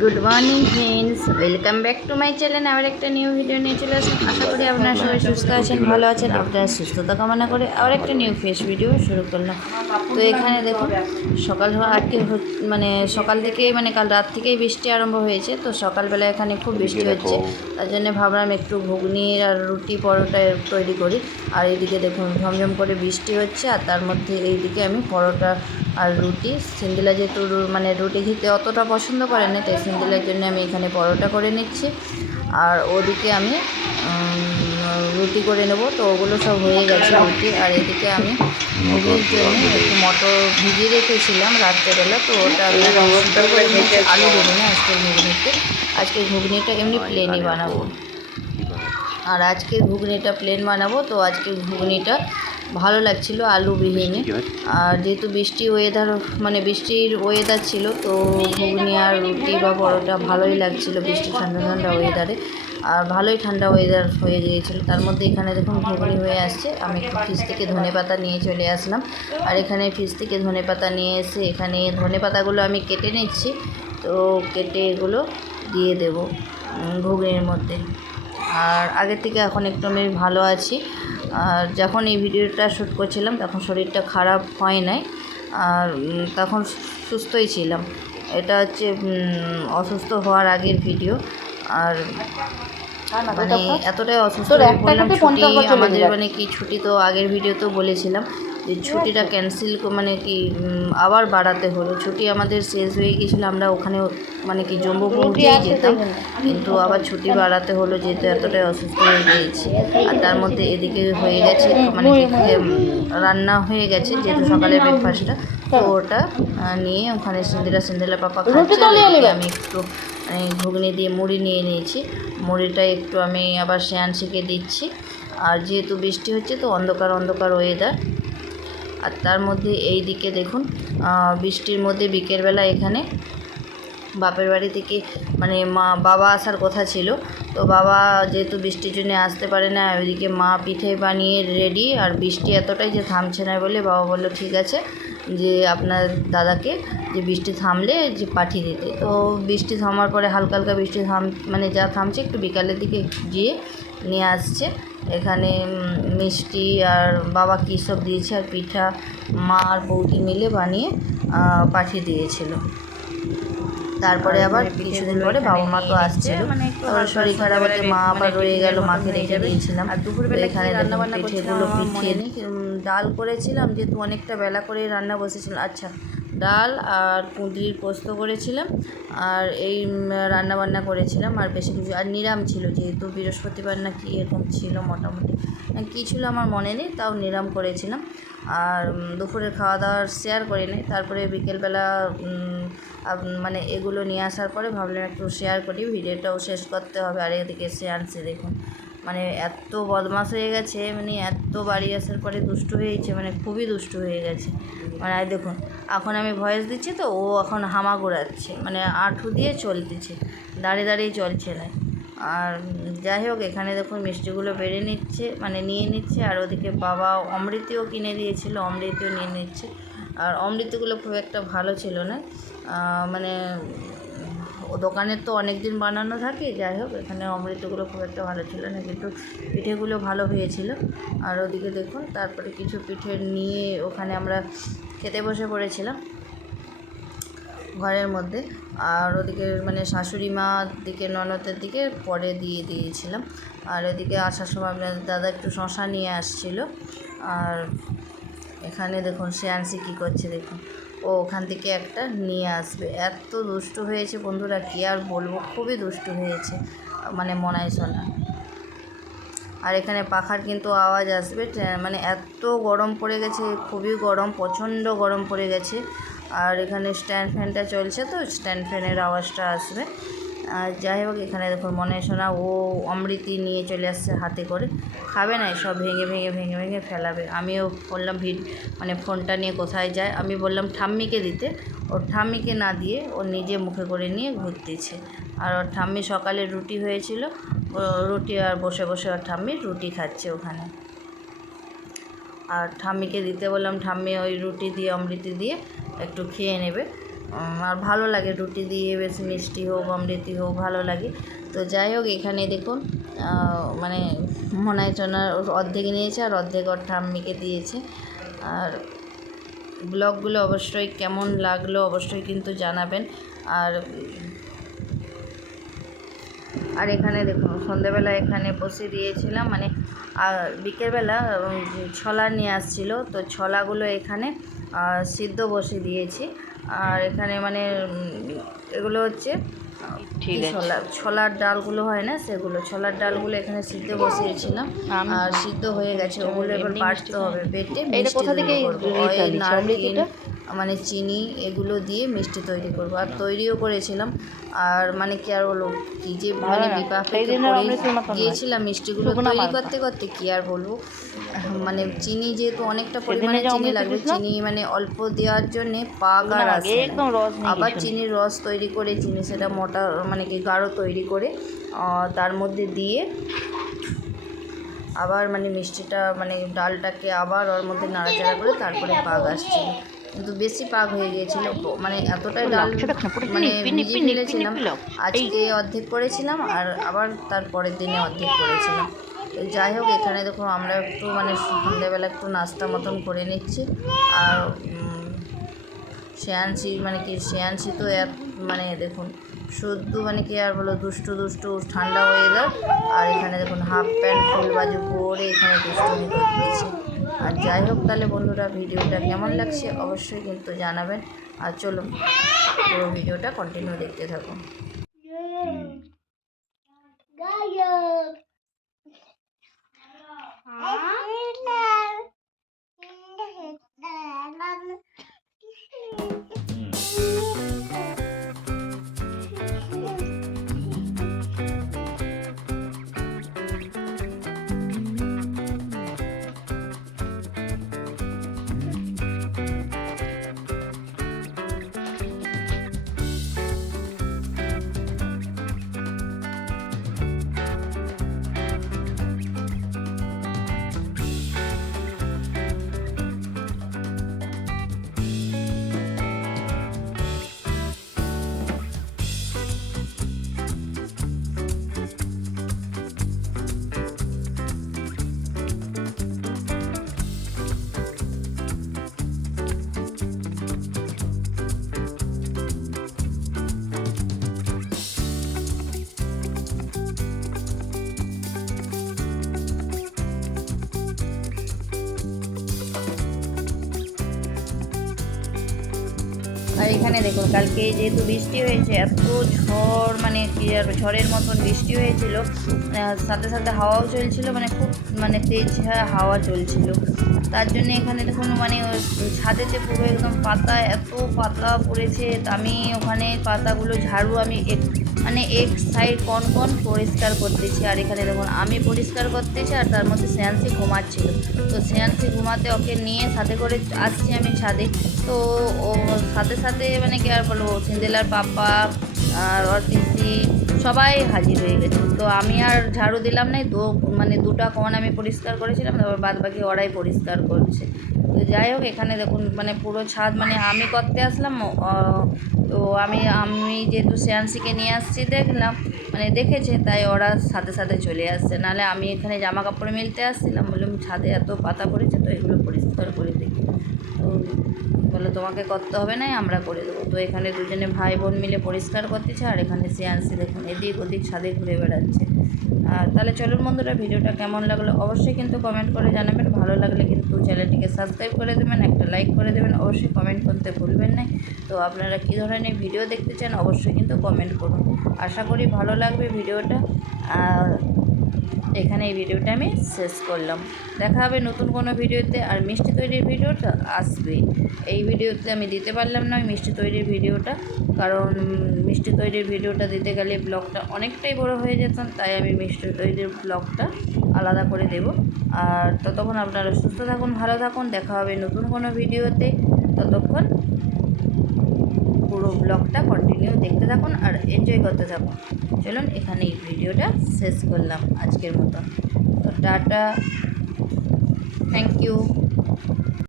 Good morning friends, welcome back to my channel. আবার একটা new video নিয়ে চলে আসলাম। আশা করি আপনারা সবাই সুস্থ আছেন, ভালো আছেন। আপনারা সুস্থতা কামনা করে আবার একটা নিউ ফ্রেশ ভিডিও শুরু করলাম। তো এখানে দেখুন সকাল আজকে মানে সকাল থেকে মানে কাল রাত থেকেই বৃষ্টি আরম্ভ হয়েছে। তো সকালবেলা এখানে খুব বৃষ্টি হচ্ছে, তার জন্য ভাবলাম একটু ঘুগনি আর রুটি পরোটা তৈরি করি। আর এইদিকে দেখুন ঝমঝম করে বৃষ্টি হচ্ছে, আর তার মধ্যে এইদিকে আমি পরোটা আর রুটি, সিন্দিলা যেহেতু মানে রুটি খেতে অতটা পছন্দ করে না, তাই সিন্দিলার জন্য আমি এখানে পরোটা করে নিচ্ছি। আর ওদিকে আমি রুটি করে নেব। তো ওগুলো সব হয়ে গেছে রুটি। আর এদিকে আমি ঘুগনির জন্য একটু মটর ভিজিয়ে রেখেছিলাম রাত্রেবেলা, তো ওটা আমি সিদ্ধ করে নিচ্ছি। আলু দেবো না আজকের ঘুগনিতে, আজকে ঘুগনিটা এমনি প্লেনই বানাবো। আর আজকে ঘুগনিটা প্লেন বানাবো। তো আজকে ঘুগনিটা ভালো লাগছিল আলুবিহীনে। আর যেহেতু বৃষ্টি ওয়েদার মানে বৃষ্টির ওয়েদার ছিল, তো ঘুগনি আর রুটি বা পরোটা ভালোই লাগছিল বৃষ্টি ঠান্ডা ঠান্ডা ওয়েদারে। আর ভালোই ঠান্ডা ওয়েদার হয়ে গিয়েছিল। তার মধ্যে এখানে দেখুন ঘুগনি হয়ে আসছে। আমি একটু ফ্রিজ থেকে ধনেপাতা নিয়ে চলে আসলাম। আর এখানে ফ্রিজ থেকে ধনেপাতা নিয়ে এসে এখানে ধনেপাতাগুলো আমি কেটে নিচ্ছি। তো কেটে এগুলো দিয়ে দেব ঘুগনির মধ্যে। আর আগের থেকে এখন একটু আমি ভালো আছি। আর যখন এই ভিডিওটা শ্যুট করছিলাম তখন শরীরটা খারাপ হয় নাই, আর তখন সুস্থই ছিলাম। এটা হচ্ছে অসুস্থ হওয়ার আগের ভিডিও। আর মানে এতটাই অসুস্থ হয়ে পড়লাম। ছুটি আমাদের মানে কি ছুটি, তো আগের ভিডিওতেও বলেছিলাম যে ছুটিটা ক্যান্সেল মানে কি আবার বাড়াতে হলো। ছুটি আমাদের শেষ হয়ে গিয়েছিলো, আমরা ওখানে মানে কি জম্মু পৌঁছেই যেতাম, কিন্তু আবার ছুটি বাড়াতে হলো যেহেতু এতটাই অসুস্থ হয়ে গিয়েছি। আর তার মধ্যে এদিকে হয়ে গেছে মানে কি রান্না হয়ে গেছে যেহেতু সকালের ব্রেকফাস্টটা, তো ওটা নিয়ে ওখানে সিন্দিলা পাপা খাচ্ছে। আর এদিকে আমি একটু ঘুগনি দিয়ে মুড়ি নিয়ে নিয়েছি। মুড়িটা একটু আমি আবার শ্যানসিকে দিচ্ছি। আর যেহেতু বৃষ্টি হচ্ছে তো অন্ধকার অন্ধকার ওয়েদার। আর তার মধ্যে এই দিকে দেখুন বৃষ্টির মধ্যে বিকেলবেলা এখানে বাপের বাড়ি থেকে মানে বাবা আসার কথা ছিল, তো বাবা যেহেতু বৃষ্টির জন্য আসতে পারে না, ওইদিকে মা পিঠে বানিয়ে রেডি। আর বৃষ্টি এতটাই যে থামছে না বলে বাবা বললো ঠিক আছে যে আপনার দাদাকে যে বৃষ্টি থামলে যে পাঠিয়ে দিতে। তো বৃষ্টি থামার পরে হালকা হালকা বৃষ্টি মানে যা থামছে একটু বিকালের দিকে গিয়ে নিয়ে আসছে এখানে মিষ্টি। আর বাবা কী সব দিয়েছে, আর পিঠা মা আর বৌদি মিলে বানিয়ে পাঠিয়ে দিয়েছিল। তারপরে আবার কিছুদিন পরে বাবা মা তো আসছিল, তারপরে শরীর খারাপ হতে মা আবার রয়ে গেল, মাকে রেখে দিয়েছিলাম। আর দুপুরবেলা এখানে পিঠেগুলো পিঠে ডাল করেছিলাম যেহেতু অনেকটা বেলা করে রান্না বসেছিলাম। আচ্ছা, ডাল আর কুঁদরির পোস্ত করেছিলাম, আর এই রান্না বান্না করেছিলাম। আর বেশি কিছু আর নিরাম ছিল যেহেতু বৃহস্পতিবার না কি এরকম ছিল, মোটামুটি কী ছিল আমার মনে নেই, তাও নিরাম করেছিলাম। আর দুপুরের খাওয়া দাওয়ার শেয়ার করে নিই। তারপরে বিকেলবেলা মানে এগুলো নিয়ে আসার পরে ভাবলাম একটু শেয়ার করি, ভিডিওটাও শেষ করতে হবে। আর এদিকে সে আনছে দেখুন মানে এত বদমাশ হয়ে গেছে, মানে এত বাড়ি আসার পরে দুষ্টু হয়েছে, মানে খুবই দুষ্টু হয়ে গেছে। মানে দেখুন এখন আমি ভয়েস দিচ্ছি তো ও এখন হামা ঘোরাচ্ছে, মানে আঁঠু দিয়ে চলতেছে, দাঁড়িয়ে দাঁড়িয়ে চলছে না। আর যাই হোক এখানে দেখুন মিষ্টিগুলো বেড়ে নিচ্ছে মানে নিয়ে নিচ্ছে। আর ওদিকে বাবা অমৃতিও কিনে দিয়েছিল, অমৃতিও নিয়ে নিচ্ছে। আর অমৃতগুলো খুব একটা ভালো ছিল না, মানে দোকানের তো অনেক দিন বানানো থাকে। যাই হোক এখানে অমৃতগুলো খুব একটা ভালো ছিল না, কিন্তু পিঠেগুলো ভালো হয়েছিল। আর ওদিকে দেখুন তারপরে কিছু পিঠে নিয়ে ওখানে আমরা খেতে বসে পড়েছিলাম ঘরের মধ্যে। আর ওদিকে মানে শাশুড়ি মা দিকে ননদের দিকে পরে দিয়ে দিয়েছিলাম। আর এদিকে আসার সময় আপনার দাদা একটু শশা নিয়ে আসছিল। আর এখানে দেখুন শ্রেয়াংশী কী করছে দেখুন, ও ওখান থেকে একটা নিয়ে আসবে। এত দুষ্টু হয়েছে বন্ধুরা, কী আর বলবো, খুবই দুষ্টু হয়েছে মানে মনাই সোনা। আর এখানে পাখার কিন্তু আওয়াজ আসবে, মানে এত গরম পড়ে গেছে, খুবই গরম, প্রচণ্ড গরম পড়ে গেছে। আর এখানে স্ট্যান্ড ফ্যানটা চলছে তো স্ট্যান্ড ফ্যানের আওয়াজটা আসবে। আর যাই হোক এখানে দেখুন মনে শোনা ও অমৃতি নিয়ে চলে আসছে হাতে করে, খাবে না, সব ভেঙে ভেঙে ভেঙে ভেঙে ফেলাবে। আমিও বললাম মানে ফোনটা নিয়ে কোথায় যায়, আমি বললাম ঠাম্মিকে দিতে, ওর ঠাম্মিকে না দিয়ে ও নিজে মুখে করে নিয়ে ঘুরতেছে। আর ওর ঠাম্মি সকালে রুটি হয়েছিল, রুটি আর বসে বসে ওর ঠাম্মি রুটি খাচ্ছে ওখানে। আর ঠাম্মিকে দিতে বললাম, ঠাম্মি ওই রুটি দিয়ে অমৃতি দিয়ে একটু খেয়ে নেবে। আর ভালো লাগে রুটি দিয়ে, বেশ মিষ্টি হোক অমৃতি হোক ভালো লাগে। তো যাই হোক এখানে দেখুন মানে মনাই চনার অর্ধেক নিয়েছে আর অর্ধেক ওর ঠাম্মিকে দিয়েছে। আর ব্লগগুলো অবশ্যই কেমন লাগলো অবশ্যই কিন্তু জানাবেন। আর এখানে দেখুন সন্ধ্যেবেলা এখানে বসে দিয়েছিলাম, মানে বিকেলবেলা ছোলা নিয়ে আসছিলো, তো ছোলাগুলো এখানে সিদ্ধ বসে দিয়েছি। আর এখানে মানে এগুলো হচ্ছে ছোলার ডালগুলো হয় না, সেগুলো ছোলার ডালগুলো এখানে সিদ্ধ বসিয়েছিলাম আর সিদ্ধ হয়ে গেছে। ওগুলো এবার বাটতে হবে, বেটে মিষ্টি তৈরি করবো। অয়েল, নারকেল, মানে চিনি এগুলো দিয়ে মিষ্টি তৈরি করবো। আর তৈরিও করেছিলাম। আর মানে কি আর বলবো, কি যে মানে বিপাকে গিয়েছিলাম মিষ্টিগুলো তৈরি করতে করতে, কি আর বলবো। মানে চিনি যেহেতু অনেকটা পরিমাণে চিনি লাগবে, চিনি মানে অল্প দেওয়ার জন্যে পাক আর আসে না। আবার চিনির রস তৈরি করে চিনি সেটা মোটা মানে কি গাঢ় তৈরি করে তার মধ্যে দিয়ে আবার মানে মিষ্টিটা মানে ডালটাকে আবার ওর মধ্যে নাড়াচাড়া করে তারপরে পাক আসছিল। কিন্তু বেশি পাক হয়ে গিয়েছিলো, মানে এতটাই ডাল মানে ভিজিয়ে ফেলেছিলাম। আজকে অর্ধেক করেছিলাম আর আবার তার পরের দিনে অর্ধেক করেছিলাম। যাই হোক এখানে দেখুন আমরা একটু মানে সন্ধ্যেবেলা একটু নাস্তা মতন করে নিচ্ছি। আর শ্রেয়াংশী মানে কি শ্রেয়াংশী তো মানে দেখুন শুদ্ধ মানে কি আর বলো দুষ্টু দুষ্টু, ঠান্ডা ওয়েদার। আর এখানে দেখুন হাফ প্যান্ট ফুল বাজু পরে এখানে দুষ্টুমি করতেছে। আর যাই হোক তাহলে বন্ধুরা ভিডিওটা কেমন লাগছে অবশ্যই কিন্তু জানাবেন। আর চলুন পুরো ভিডিওটা কন্টিনিউ দেখতে থাকুন। আর এখানে দেখুন কালকে যেহেতু বৃষ্টি হয়েছে, এত ঝড় মানে কি আর ঝড়ের মতন বৃষ্টি হয়েছিল, সাথে সাথে হাওয়াও চলছিল, মানে খুব মানে তেজ হাওয়া চলছিল। তার জন্য এখানে দেখুন মানে ছাদেতে পুরো একদম পাতা, এত পাতা পড়েছে। আমি ওখানে পাতাগুলো ঝাড়ু আমি মানে এক সাইড কন পরিষ্কার করতেছি। আর এখানে দেখুন আমি পরিষ্কার করতেছি আর তার মধ্যে শ্রেয়াংশী ঘুমাচ্ছিল। তো শ্রেয়াংশী ঘুমাতে ওকে নিয়ে সাথে করে আসছি আমি ছাদে। তো ও সাথে সাথে মানে কি আর বলবো, সিন্দেলার পাপা আর ওর পিসি সবাই হাজির হয়ে গেছে। তো আমি আর ঝাড়ু দিলাম না, মানে দুটা কোণ আমি পরিষ্কার করেছিলাম, তারপর বাদ বাকি ওরাই পরিষ্কার করছে। তো যাই হোক এখানে দেখুন মানে পুরো ছাদ মানে আমি করতে আসলাম। তো আমি যেহেতু শ্রেয়াংশীকে নিয়ে আসছি দেখলাম মানে দেখেছে, তাই ওরা সাথে সাথে চলে আসছে। নাহলে আমি এখানে জামা কাপড় মেলতে আসছিলাম, বললাম ছাদে এত পাতা পড়েছে তো এগুলো পরিষ্কার করে দেখি। তো বলে তোমাকে করতে হবে না, আমরা করে দেবো। তো এখানে দুজনে ভাই বোন মিলে পরিষ্কার করতেছে। আর এখানে শ্রেয়াংশী দেখুন এদিক ওদিক ছাদে ঘুরে বেড়াচ্ছে। তাহলে চলুন বন্ধুরা ভিডিওটা কেমন লাগলো অবশ্যই কিন্তু কমেন্ট করে জানাবেন। ভালো লাগলে কিন্তু চ্যানেলটিকে সাবস্ক্রাইব করে দেবেন, একটা লাইক করে দেবেন, অবশ্যই কমেন্ট করতে ভুলবেন না। তো আপনারা কী ধরনের ভিডিও দেখতে চান অবশ্যই কিন্তু কমেন্ট করুন। আশা করি ভালো লাগবে ভিডিওটা। এখানে এই ভিডিওটা আমি শেষ করলাম। দেখা হবে নতুন কোনো ভিডিওতে। আর মিষ্টি তৈরির ভিডিওটা আসবে, এই ভিডিওতে আমি দিতে পারলাম না ওই মিষ্টি তৈরির ভিডিওটা, কারণ মিষ্টি তৈরির ভিডিওটা দিতে গেলে ব্লগটা অনেকটাই বড় হয়ে যেত, তাই আমি মিষ্টি তৈরির ব্লগটা আলাদা করে দেব। আর ততক্ষণ আপনারা সুস্থ থাকুন, ভালো থাকুন, দেখা হবে নতুন কোনো ভিডিওতে। ততক্ষণ পুরো ব্লগটা কন্টিনিউ দেখতে থাকুন আর এনজয় করতে থাকুন। চলুন এখানে এই ভিডিওটা শেষ করলাম আজকের মতন। তো টাটা, থ্যাংক ইউ।